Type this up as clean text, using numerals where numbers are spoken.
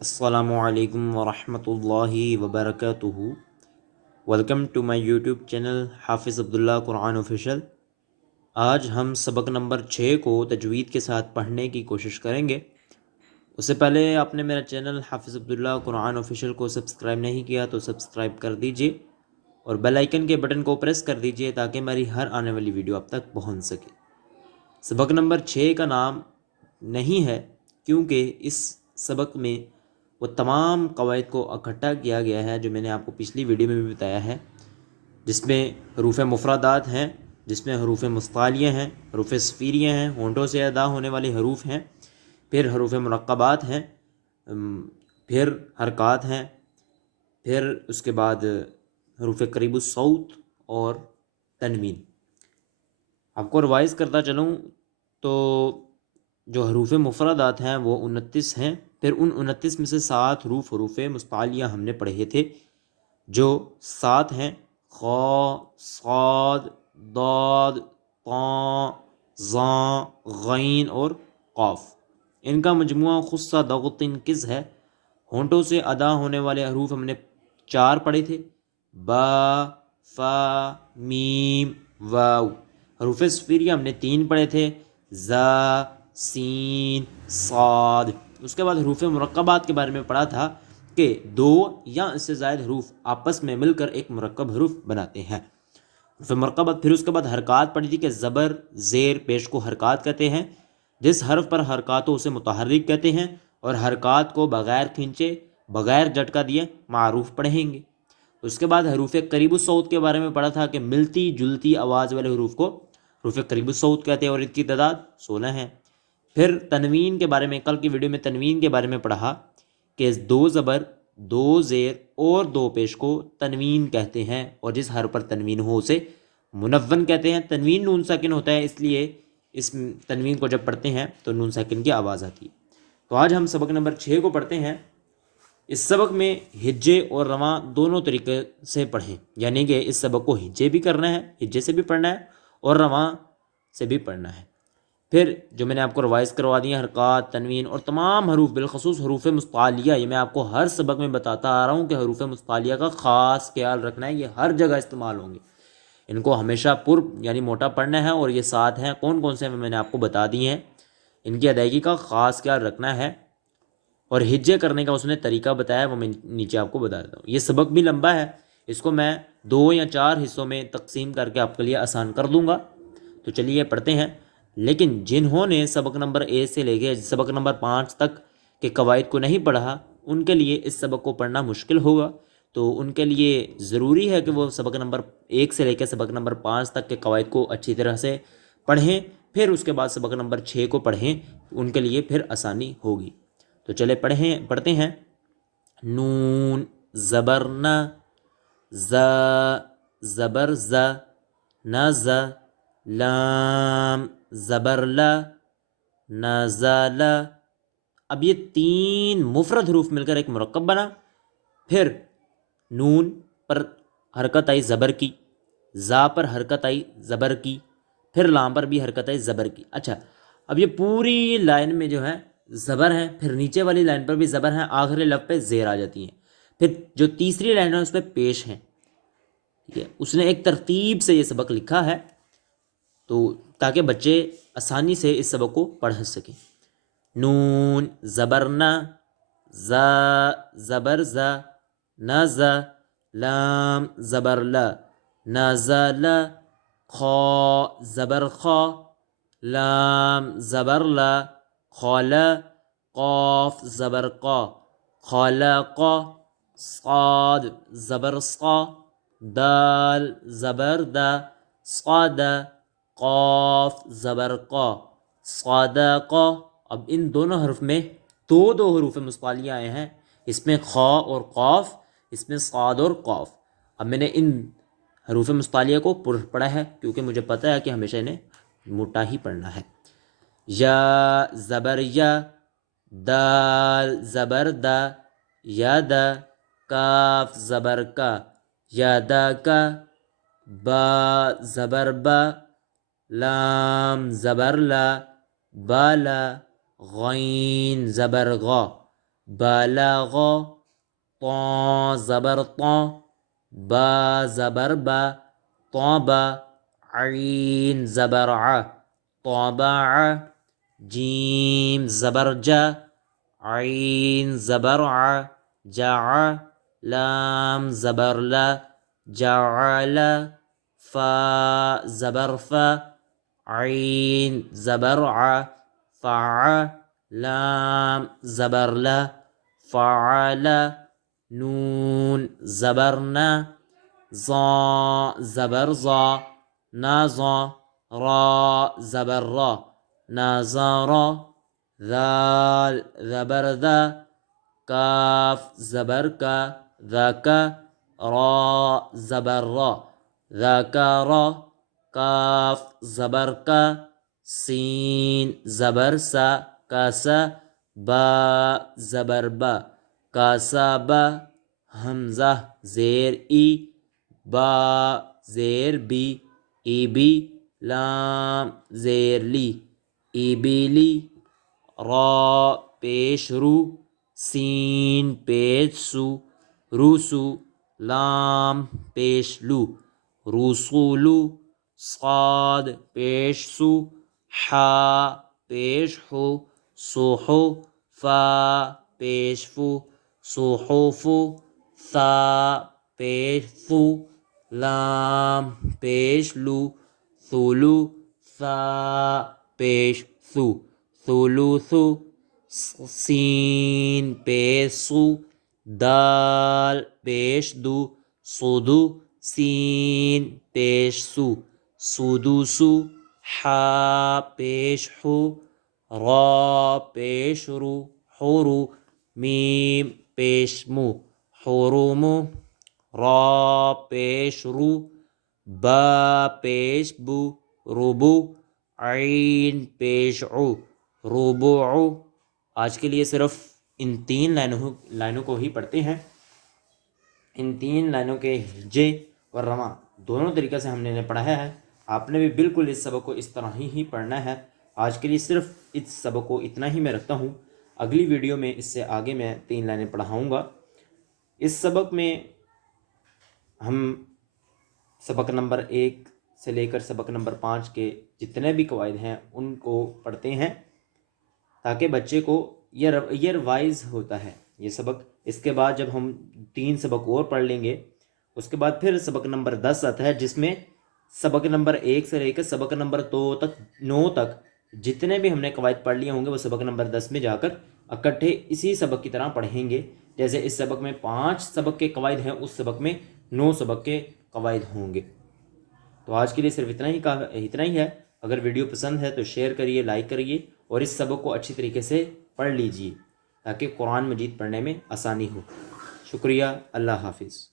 السلام علیکم ورحمۃ اللہ وبرکاتہ۔ Welcome to my YouTube channel Hafiz Abdullah Quran official. آج ہم سبق نمبر 6 کو تجوید کے ساتھ پڑھنے کی کوشش کریں گے۔ اس سے پہلے آپ نے میرا چینل حافظ عبداللہ قرآن آفیشیل کو سبسکرائب نہیں کیا تو سبسکرائب کر دیجئے اور بیل آئیکن کے بٹن کو پریس کر دیجئے تاکہ میری ہر آنے والی ویڈیو آپ تک پہنچ سکے۔ سبق نمبر 6 کا نام نہیں ہے کیونکہ اس سبق میں وہ تمام قواعد کو اکٹھا کیا گیا ہے جو میں نے آپ کو پچھلی ویڈیو میں بھی بتایا ہے، جس میں حروف مفردات ہیں، جس میں حروف مستعلیہ ہیں، حروف صفیریہ ہیں، ہونٹوں سے ادا ہونے والے حروف ہیں، پھر حروف مرقبات ہیں، پھر حرکات ہیں، پھر اس کے بعد حروف قریب الصوت اور تنوین۔ آپ کو ریوائز کرتا چلوں تو جو حروف مفردات ہیں وہ 29 ہیں، پھر ان 29 میں سے 7 حروف مستعلیہ ہم نے پڑھے تھے، جو 7 ہیں: خ، صاد، ضاد، طا، ظا، غین اور قاف۔ ان کا مجموعہ خصہ ضغط کز ہے۔ ہونٹوں سے ادا ہونے والے حروف ہم نے 4 پڑھے تھے: با، فا، میم، واو۔ حروف صفیریہ ہم نے 3 پڑھے تھے: زا، سین، صاد۔ اس کے بعد حروف مرکبات کے بارے میں پڑھا تھا کہ 2 یا اس سے زائد حروف آپس میں مل کر ایک مرکب حروف بناتے ہیں۔ حروف مرکبات، پھر اس کے بعد حرکات پڑھی تھی کہ زبر، زیر، پیش کو حرکات کہتے ہیں، جس حرف پر حرکات ہو اسے متحرک کہتے ہیں، اور حرکات کو بغیر کھینچے، بغیر جھٹکا دیے معروف پڑھیں گے۔ اس کے بعد حروف قریب الصوت کے بارے میں پڑھا تھا کہ ملتی جلتی آواز والے حروف کو حروف قریب الصوت کہتے ہیں اور ان کی تعداد 16 ہے۔ پھر تنوین کے بارے میں کل کی ویڈیو میں تنوین کے بارے میں پڑھا کہ 2 زبر، 2 زیر اور 2 پیش کو تنوین کہتے ہیں، اور جس حرف پر تنوین ہو اسے منون کہتے ہیں۔ تنوین نون ساکن ہوتا ہے، اس لیے اس تنوین کو جب پڑھتے ہیں تو نون ساکن کی آواز آتی ہے۔ تو آج ہم سبق نمبر 6 کو پڑھتے ہیں۔ اس سبق میں ہجے اور رواں دونوں طریقے سے پڑھیں، یعنی کہ اس سبق کو ہجے بھی کرنا ہے، ہجے سے بھی پڑھنا ہے اور رواں سے بھی پڑھنا ہے۔ پھر جو میں نے آپ کو روائز کروا دی ہیں، حرکات، تنوین اور تمام حروف، بالخصوص حروف مستعلیہ، یہ میں آپ کو ہر سبق میں بتاتا آ رہا ہوں کہ حروف مستعلیہ کا خاص خیال رکھنا ہے، یہ ہر جگہ استعمال ہوں گے، ان کو ہمیشہ یعنی موٹا پڑھنا ہے، اور یہ 7 ہیں، کون کون سے ہیں میں نے آپ کو بتا دی ہیں، ان کی ادائیگی کا خاص خیال رکھنا ہے، اور ہجے کرنے کا اس نے طریقہ بتایا وہ میں نیچے آپ کو بتا دیتا ہوں۔ یہ سبق بھی لمبا ہے، اس کو میں 2 یا 4 حصوں میں تقسیم کر کے آپ کے لیے آسان کر دوں گا۔ تو چلیے پڑھتے ہیں۔ لیکن جنہوں نے سبق نمبر 1 سے لے کے سبق نمبر 5 تک کے قواعد کو نہیں پڑھا، ان کے لیے اس سبق کو پڑھنا مشکل ہوگا، تو ان کے لیے ضروری ہے کہ وہ سبق نمبر 1 سے لے کے سبق نمبر 5 تک کے قواعد کو اچھی طرح سے پڑھیں، پھر اس کے بعد سبق نمبر 6 کو پڑھیں، ان کے لیے پھر آسانی ہوگی۔ تو چلے پڑھتے ہیں۔ نون زبر ن، ز زبر ز، نز، لام زبر ل، نزل۔ اب یہ 3 مفرد حروف مل کر ایک مرکب بنا۔ پھر نون پر حرکت آئی زبر کی، زا پر حرکت آئی زبر کی، پھر لام پر بھی حرکت آئی زبر کی۔ اچھا، اب یہ پوری لائن میں جو ہے زبر ہے، پھر نیچے والی لائن پر بھی زبر ہے، آخری لفظ پہ زیر آ جاتی ہیں، پھر جو تیسری لائن ہے اس پہ پیش ہیں۔ ٹھیک ہے، اس نے ایک ترتیب سے یہ سبق لکھا ہے تو تاکہ بچے آسانی سے اس سبق کو پڑھ سکیں۔ نون زبر ن، ز زبر ز، نز لام زبر ل، نزل، خا زبر خا، لام زبر ل، خال، قاف زبر قا، خالق، صاد زبر صا، دال زبر دا، صاد، قاف زبر قا، صادق۔ اب ان دونوں حرف میں 2 حروف مستعلیہ آئے ہیں، اس میں خا اور قاف، اس میں صاد اور قاف۔ اب میں نے ان حروف مستعلیہ کو پڑھا ہے کیونکہ مجھے پتہ ہے کہ ہمیشہ انہیں موٹا ہی پڑھنا ہے۔ یا زبر یا، دال زبر دا، ید، کاف زبر کا، یدا کا، با زبر با، لام زبر لا، بالا، غین زبر غا، بلغ، طا زبر طا، با زبر با، طابا، عین زبر ع، طابع، جیم زبر جا، عین زبر ع، جع، لام زبر لا، جعل، فا زبر فا، عین زبر ع، فع، لام زبر لا، فعل، نون زبرنا، ظا زبر ظا، نازا، را زبر را، نازارا، ذال زبر ذا، کاف زبر کا، ذاکا، را زبر را، ذاکارا، کاف زبر کا، سین زبر سا، کاسا، با زبر با، کاسابا، حمزہ زیر ای، با زیر بی، ای بی، لام زیر لی، ای بی لی، را پیش رو، سین پیش سو، روسو، لام پیش لو، روسولو، صاد پیش سو، حا پیش حو، سوحو، فا پیش فو، صحوفو، ثا پیش ثو، لام پیش لو، ثولو، ثا پیش ثو، ثلوثو، سین پیش سو، دال پیش دو، صدو، سین پیش سو، سدوسو، حا پیش حو، را پیش رو، حورو، میم پیش مو، حرومو، را پیش رو، با پیش بو، ربو، عین پیش عو، ربوعو۔ آج کے لیے صرف ان 3 لائنوں کو ہی پڑھتے ہیں۔ ان 3 لائنوں کے ہجے اور رواں دونوں طریقے سے ہم نے پڑھا ہے۔ آپ نے بھی بالکل اس سبق کو اس طرح ہی پڑھنا ہے۔ آج کے لیے صرف اس سبق کو اتنا ہی میں رکھتا ہوں۔ اگلی ویڈیو میں اس سے آگے میں 3 لائنیں پڑھاؤں گا۔ اس سبق میں ہم سبق نمبر 1 سے لے کر سبق نمبر 5 کے جتنے بھی قواعد ہیں ان کو پڑھتے ہیں، تاکہ بچے کو یہ ریوائز ہوتا ہے یہ سبق۔ اس کے بعد جب ہم 3 سبق اور پڑھ لیں گے، اس کے بعد پھر سبق نمبر 10 آتا ہے، جس میں سبق نمبر 1 سے لے کر سبق نمبر 9 تک جتنے بھی ہم نے قواعد پڑھ لیے ہوں گے وہ سبق نمبر 10 میں جا کر اکٹھے اسی سبق کی طرح پڑھیں گے۔ جیسے اس سبق میں 5 سبق کے قواعد ہیں، اس سبق میں 9 سبق کے قواعد ہوں گے۔ تو آج کے لیے صرف اتنا ہی ہے۔ اگر ویڈیو پسند ہے تو شیئر کریے، لائک کریے اور اس سبق کو اچھی طریقے سے پڑھ لیجیے تاکہ قرآن مجید پڑھنے میں آسانی ہو۔ شکریہ، اللہ حافظ۔